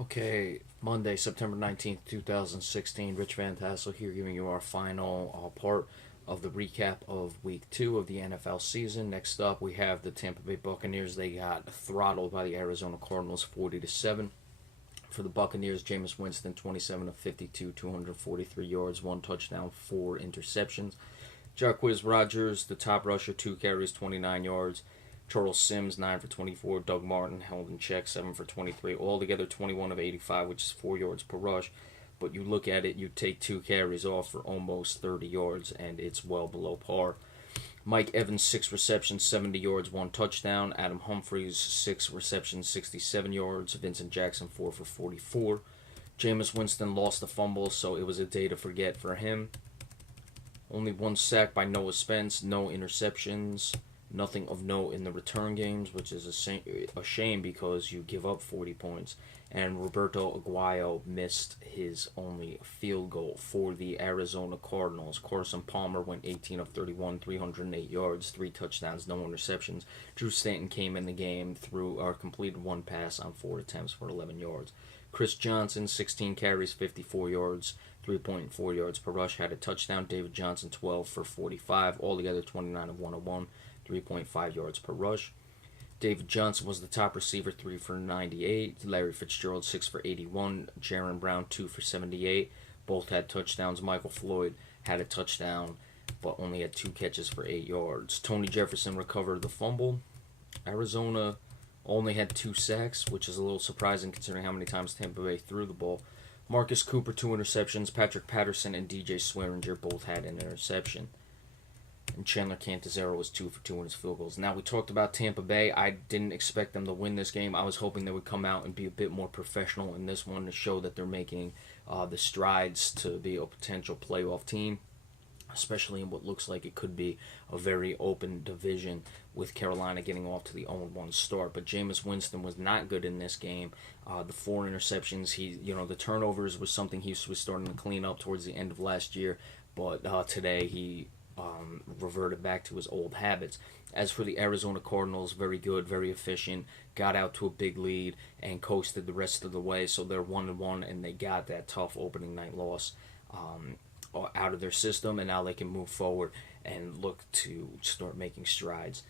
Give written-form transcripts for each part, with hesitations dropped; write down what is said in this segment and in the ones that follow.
Okay, Monday, September 19th, 2016. Rich Van Tassel here giving you our final part of the recap of week 2 of the NFL season. Next up, we have the Tampa Bay Buccaneers. They got throttled by the Arizona Cardinals 40-7. For the Buccaneers, Jameis Winston 27 of 52, 243 yards, 1 touchdown, 4 interceptions. Jacquizz Rodgers, the top rusher, 2 carries, 29 yards. Charles Sims, 9 for 24. Doug Martin held in check, 7 for 23. Altogether, 21 of 85, which is 4 yards per rush. But you look at it, you take 2 carries off for almost 30 yards, and it's well below par. Mike Evans, 6 receptions, 70 yards, 1 touchdown. Adam Humphries, 6 receptions, 67 yards. Vincent Jackson, 4 for 44. Jameis Winston lost the fumble, so it was a day to forget for him. Only 1 sack by Noah Spence, no interceptions. Nothing of note in the return games, which is a shame because you give up 40 points. And Roberto Aguayo missed his only field goal for the Arizona Cardinals. Carson Palmer went 18 of 31, 308 yards, 3 touchdowns, no interceptions. Drew Stanton came in the game, completed 1 pass on 4 attempts for 11 yards. Chris Johnson, 16 carries, 54 yards, 3.4 yards per rush, had a touchdown. David Johnson, 12 for 45, altogether 29 of 101. 3.5 yards per rush. David Johnson was the top receiver, 3 for 98. Larry Fitzgerald, 6 for 81. Jaron Brown, 2 for 78. Both had touchdowns. Michael Floyd had a touchdown, but only had 2 catches for 8 yards. Tony Jefferson recovered the fumble. Arizona only had 2 sacks, which is a little surprising considering how many times Tampa Bay threw the ball. Marcus Cooper, 2 interceptions. Patrick Patterson and DJ Swearinger both had an interception. And Chandler Cantazero was 2 for 2 in his field goals. Now, we talked about Tampa Bay. I didn't expect them to win this game. I was hoping they would come out and be a bit more professional in this one to show that they're making the strides to be a potential playoff team, especially in what looks like it could be a very open division with Carolina getting off to the 0-1 start. But Jameis Winston was not good in this game. The 4 interceptions, the turnovers was something he was starting to clean up towards the end of last year. But today he reverted back to his old habits. As for the Arizona Cardinals, very good, very efficient, got out to a big lead and coasted the rest of the way. So they're 1-1, and they got that tough opening night loss out of their system, and now they can move forward and look to start making strides.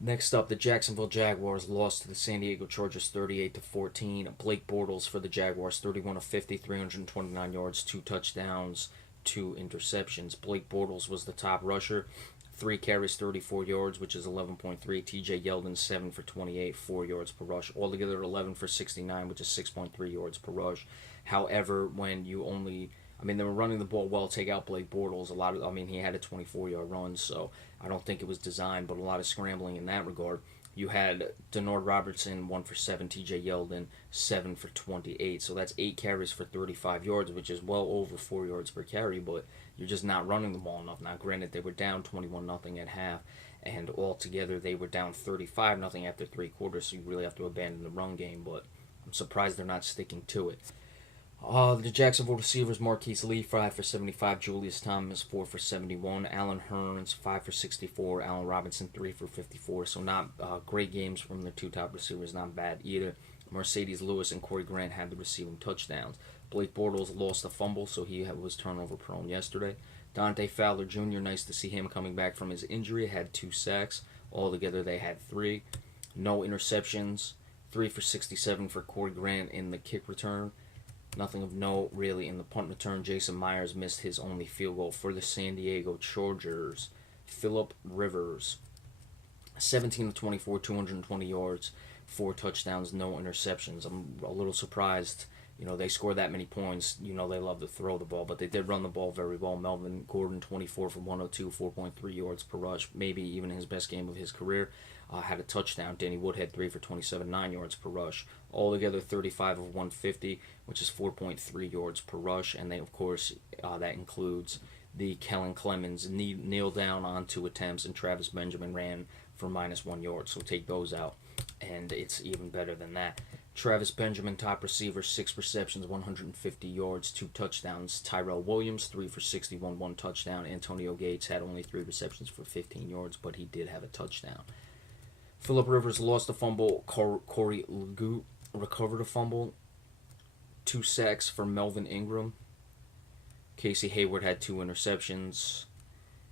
Next up, the Jacksonville Jaguars lost to the San Diego Chargers 38-14. Blake Bortles for the Jaguars, 31 of 50, 329 yards, 2 touchdowns, 2 interceptions. Blake Bortles was the top rusher, 3 carries, 34 yards, which is 11.3. TJ Yeldon, 7 for 28, 4 yards per rush. Altogether, 11 for 69, which is 6.3 yards per rush. However, when you only... they were running the ball well, take out Blake Bortles. He had a 24-yard run, so I don't think it was designed, but a lot of scrambling in that regard. You had Denard Robertson, 1 for 7, TJ Yeldon, 7 for 28. So that's 8 carries for 35 yards, which is well over 4 yards per carry, but you're just not running the ball enough. Now, granted, they were down 21-0 at half, and altogether they were down 35-0 after 3 quarters, so you really have to abandon the run game, but I'm surprised they're not sticking to it. The Jacksonville receivers, Marquise Lee, 5 for 75. Julius Thomas, 4 for 71. Allen Hurns, 5 for 64. Allen Robinson, 3 for 54. So not great games from the 2 top receivers, not bad either. Mercedes Lewis and Corey Grant had the receiving touchdowns. Blake Bortles lost a fumble, so he was turnover prone yesterday. Dante Fowler Jr., nice to see him coming back from his injury, had 2 sacks. Altogether, they had 3. No interceptions. 3 for 67 for Corey Grant in the kick return. Nothing of note, really, in the punt return. Jason Myers missed his only field goal for the San Diego Chargers. Phillip Rivers, 17 of 24, 220 yards, 4 touchdowns, no interceptions. I'm a little surprised. They score that many points. They love to throw the ball, but they did run the ball very well. Melvin Gordon, 24 for 102, 4.3 yards per rush, maybe even his best game of his career. Had a touchdown. Danny Woodhead, 3 for 27, 9 yards per rush. Altogether, 35 of 150, which is 4.3 yards per rush. And then, of course, that includes the Kellen Clemens kneel down on 2 attempts, and Travis Benjamin ran for -1 yard. So take those out, and it's even better than that. Travis Benjamin, top receiver, 6 receptions, 150 yards, 2 touchdowns. Tyrell Williams, 3 for 61, 1 touchdown. Antonio Gates had only 3 receptions for 15 yards, but he did have a touchdown. Phillip Rivers lost a fumble. Corey Legout recovered a fumble. 2 sacks for Melvin Ingram. Casey Hayward had 2 interceptions.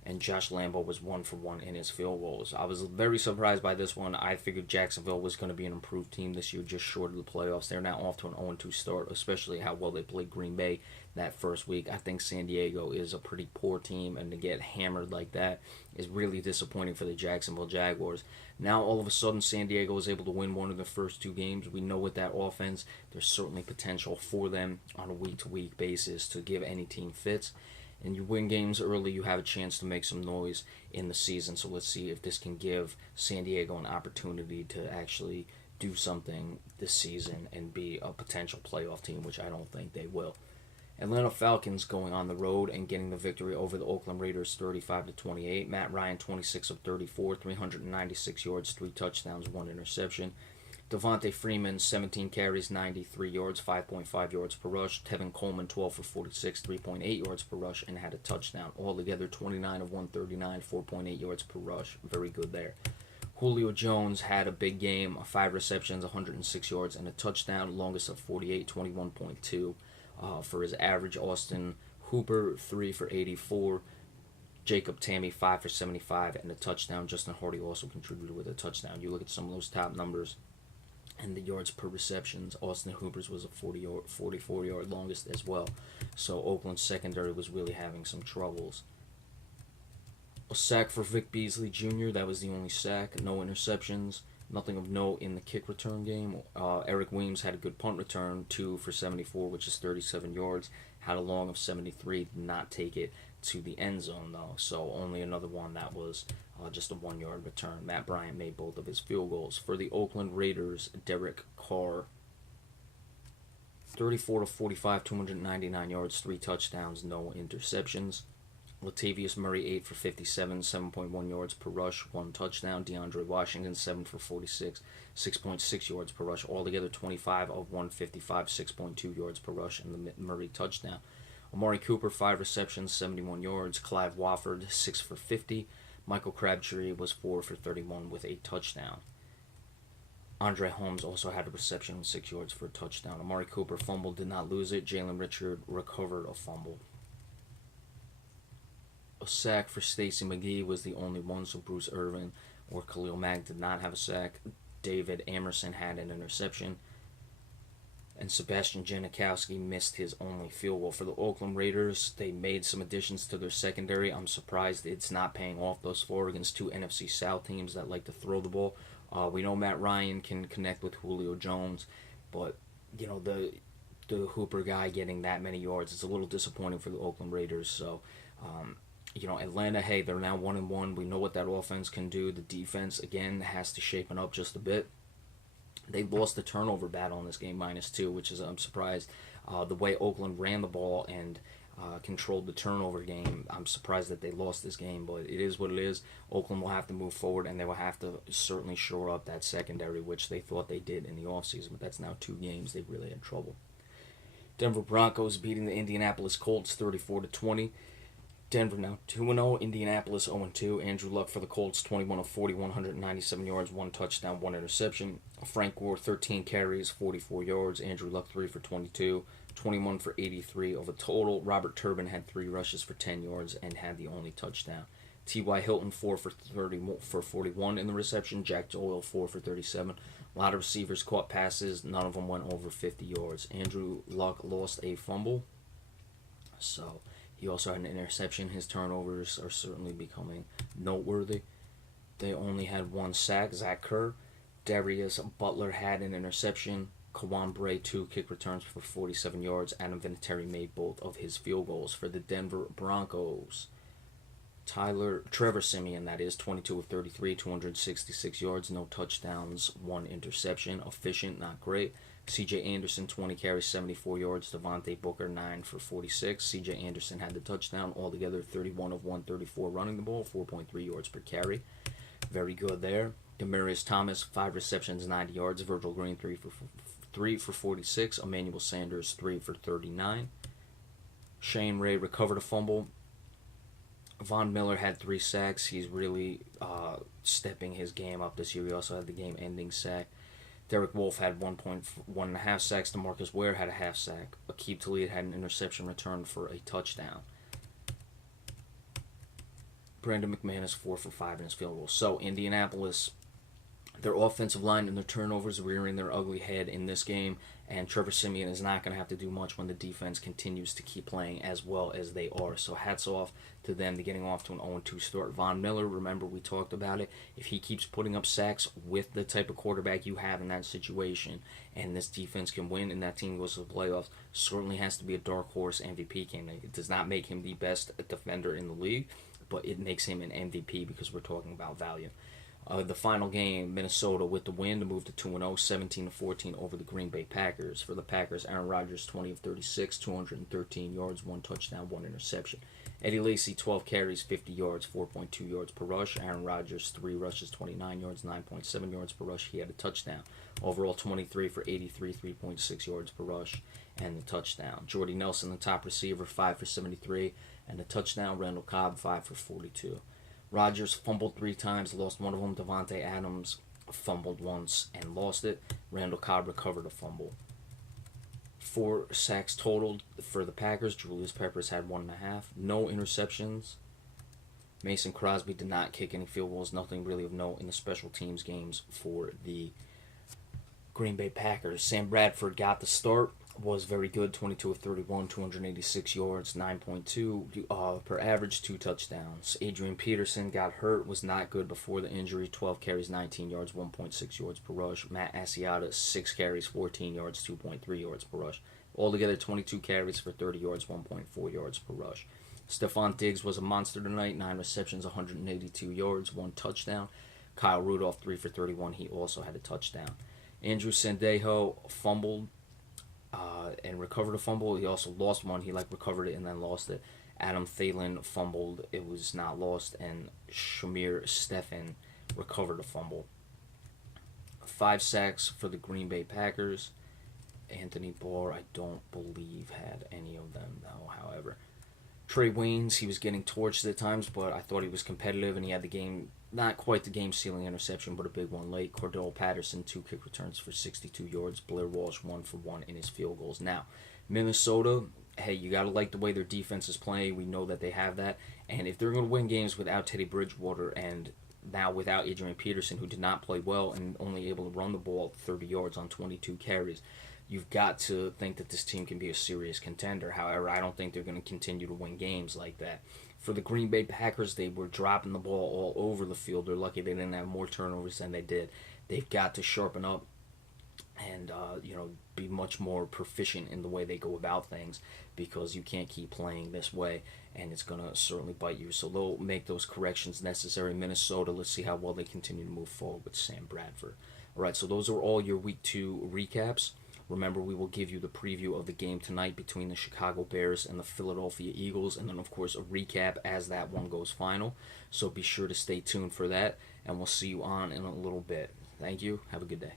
And Josh Lambo was 1 for 1 in his field goals. I was very surprised by this one. I figured Jacksonville was going to be an improved team this year, just short of the playoffs. They're now off to an 0-2 start, especially how well they played Green Bay that first week. I think San Diego is a pretty poor team, and to get hammered like that is really disappointing for the Jacksonville Jaguars. Now, all of a sudden, San Diego was able to win one of the first 2 games. We know with that offense, there's certainly potential for them on a week-to-week basis to give any team fits. And you win games early, you have a chance to make some noise in the season. So let's see if this can give San Diego an opportunity to actually do something this season and be a potential playoff team, which I don't think they will. Atlanta Falcons going on the road and getting the victory over the Oakland Raiders 35-28. Matt Ryan 26 of 34, 396 yards, 3 touchdowns, 1 interception. Devontae Freeman, 17 carries, 93 yards, 5.5 yards per rush. Tevin Coleman, 12 for 46, 3.8 yards per rush, and had a touchdown. Altogether, 29 of 139, 4.8 yards per rush. Very good there. Julio Jones had a big game, 5 receptions, 106 yards, and a touchdown, longest of 48, 21.2 for his average. Austin Hooper, 3 for 84. Jacob Tammy, 5 for 75, and a touchdown. Justin Hardy also contributed with a touchdown. You look at some of those top numbers and the yards per receptions. Austin Hooper's was a 44-yard longest as well. So Oakland's secondary was really having some troubles. A sack for Vic Beasley Jr. That was the only sack. No interceptions. Nothing of note in the kick return game. Eric Weems had a good punt return, 2 for 74, which is 37 yards. Had a long of 73. Did not take it to the end zone, though. So only another one that was just a 1-yard return. Matt Bryant made both of his field goals. For the Oakland Raiders, Derek Carr, 34-45, 299 yards, 3 touchdowns, no interceptions. Latavius Murray, 8 for 57, 7.1 yards per rush, 1 touchdown. DeAndre Washington, 7 for 46, 6.6 yards per rush. Altogether, 25 of 155, 6.2 yards per rush, and the Murray touchdown. Amari Cooper, 5 receptions, 71 yards. Clive Wofford, 6 for 50. Michael Crabtree was 4 for 31 with a touchdown. Andre Holmes also had a reception and 6 yards for a touchdown. Amari Cooper fumbled, did not lose it. Jalen Richard recovered a fumble. A sack for Stacey McGee was the only one, so Bruce Irvin or Khalil Mack did not have a sack. David Amerson had an interception. And Sebastian Janikowski missed his only field goal. For the Oakland Raiders, they made some additions to their secondary. I'm surprised it's not paying off thus far against 2 NFC South teams that like to throw the ball. We know Matt Ryan can connect with Julio Jones, but you know the Hooper guy getting that many yards, it's a little disappointing for the Oakland Raiders. So, Atlanta, hey, they're now 1-1. We know what that offense can do. The defense again has to shapen up just a bit. They lost the turnover battle in this game, -2, which is, I'm surprised. The way Oakland ran the ball and controlled the turnover game, I'm surprised that they lost this game, but it is what it is. Oakland will have to move forward, and they will have to certainly shore up that secondary, which they thought they did in the offseason, but that's now 2 games they've really had trouble. Denver Broncos beating the Indianapolis Colts 34-20. Denver now 2-0, Indianapolis 0-2. Andrew Luck for the Colts, 21 of 40, 197 yards, 1 touchdown, 1 interception. Frank Gore, 13 carries, 44 yards. Andrew Luck, 3 for 22, 21 for 83 of a total. Robert Turbin had 3 rushes for 10 yards and had the only touchdown. T.Y. Hilton, 4 for 41 in the reception. Jack Doyle, 4 for 37. A lot of receivers caught passes. None of them went over 50 yards. Andrew Luck lost a fumble, so he also had an interception. His turnovers are certainly becoming noteworthy. They only had 1 sack. Zach Kerr. Darius Butler had an interception. Kawan Bray, 2 kick returns for 47 yards. Adam Vinatieri made both of his field goals. For the Denver Broncos, Trevor Siemian, that is, 22 of 33, 266 yards, no touchdowns, 1 interception. Efficient, not great. C.J. Anderson, 20 carries, 74 yards. Devontae Booker, 9 for 46. C.J. Anderson had the touchdown. Altogether, 31 of 134 running the ball, 4.3 yards per carry. Very good there. Demaryius Thomas, 5 receptions, 90 yards. Virgil Green, 3 for 46. Emmanuel Sanders, 3 for 39. Shane Ray recovered a fumble. Von Miller had 3 sacks. He's really stepping his game up this year. He also had the game-ending sack. Derek Wolfe had 1.1.5 sacks. DeMarcus Ware had a half sack. Aqib Talib had an interception return for a touchdown. Brandon McManus 4 for 5 in his field goal. So Indianapolis, their offensive line and their turnovers rearing their ugly head in this game, and Trevor Siemian is not going to have to do much when the defense continues to keep playing as well as they are. So hats off to them to getting off to an 0-2 start. Von Miller, remember we talked about it, if he keeps putting up sacks with the type of quarterback you have in that situation, and this defense can win and that team goes to the playoffs, certainly has to be a dark horse MVP candidate. It does not make him the best defender in the league, but it makes him an MVP because we're talking about value. The final game, Minnesota with the win to move to 2-0, 17-14 over the Green Bay Packers. For the Packers, Aaron Rodgers 20 of 36, 213 yards, 1 touchdown, 1 interception. Eddie Lacy 12 carries, 50 yards, 4.2 yards per rush. Aaron Rodgers 3 rushes, 29 yards, 9.7 yards per rush. He had a touchdown. Overall 23 for 83, 3.6 yards per rush, and the touchdown. Jordy Nelson, the top receiver, 5 for 73, and the touchdown. Randall Cobb 5 for 42. Rodgers fumbled 3 times, lost one of them. Devontae Adams fumbled once and lost it. Randall Cobb recovered a fumble. 4 sacks totaled for the Packers. Julius Peppers had 1.5. No interceptions. Mason Crosby did not kick any field goals. Nothing really of note in the special teams games for the Green Bay Packers. Sam Bradford got the start. Was very good, 22 of 31, 286 yards, 9.2 per average, 2 touchdowns. Adrian Peterson got hurt, was not good before the injury, 12 carries, 19 yards, 1.6 yards per rush. Matt Asiata, 6 carries, 14 yards, 2.3 yards per rush. Altogether, 22 carries for 30 yards, 1.4 yards per rush. Stephon Diggs was a monster tonight, 9 receptions, 182 yards, 1 touchdown. Kyle Rudolph, 3 for 31, he also had a touchdown. Andrew Sandejo fumbled and recovered a fumble. He also lost one. He recovered it and then lost it. Adam Thielen fumbled. It was not lost. And Shamir Stephen recovered a fumble. 5 sacks for the Green Bay Packers. Anthony Barr, I don't believe, had any of them, though, however. Trey Waynes, he was getting torched at times, but I thought he was competitive, and he had the game, not quite the game-sealing interception, but a big one late. Cordell Patterson, 2 kick returns for 62 yards. Blair Walsh, 1 for 1 in his field goals. Now, Minnesota, hey, you got to like the way their defense is playing. We know that they have that. And if they're going to win games without Teddy Bridgewater and now without Adrian Peterson, who did not play well and only able to run the ball 30 yards on 22 carries, you've got to think that this team can be a serious contender. However, I don't think they're going to continue to win games like that. For the Green Bay Packers, they were dropping the ball all over the field. They're lucky they didn't have more turnovers than they did. They've got to sharpen up and be much more proficient in the way they go about things, because you can't keep playing this way, and it's going to certainly bite you. So they'll make those corrections necessary. Minnesota, let's see how well they continue to move forward with Sam Bradford. All right, so those are all your Week 2 recaps. Remember, we will give you the preview of the game tonight between the Chicago Bears and the Philadelphia Eagles, and then, of course, a recap as that one goes final. So be sure to stay tuned for that, and we'll see you on in a little bit. Thank you. Have a good day.